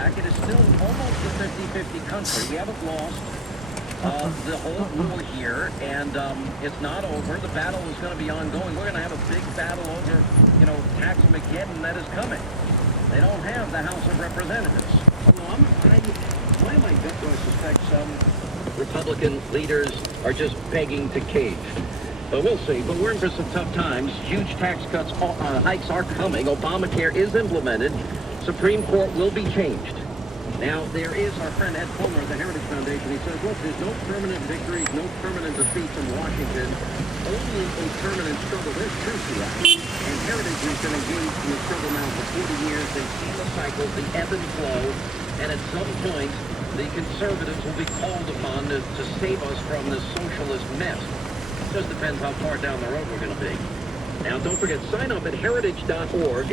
back. It is still almost a 50-50 country. We haven't lost the whole war here, and it's not over. The battle is going to be ongoing. We're going to have a big battle over, Tax-Mageddon that is coming. They don't have the House of Representatives. Why am I gut to suspect some Republican leaders are just begging to cave? But we'll see. But we're in for some tough times. Huge tax cuts, hikes are coming. Obamacare is implemented. Supreme Court will be changed. Now, there is our friend Ed Palmer of the Heritage Foundation. He says, look, there's no permanent victories, no permanent defeats in Washington, only a permanent struggle. There's truth to that. And Heritage has been engaged in the struggle now for 40 years. They've seen the cycles, the ebb and flow, and at some point, the conservatives will be called upon to save us from this socialist mess. It just depends how far down the road we're going to be. Now, don't forget, sign up at heritage.org.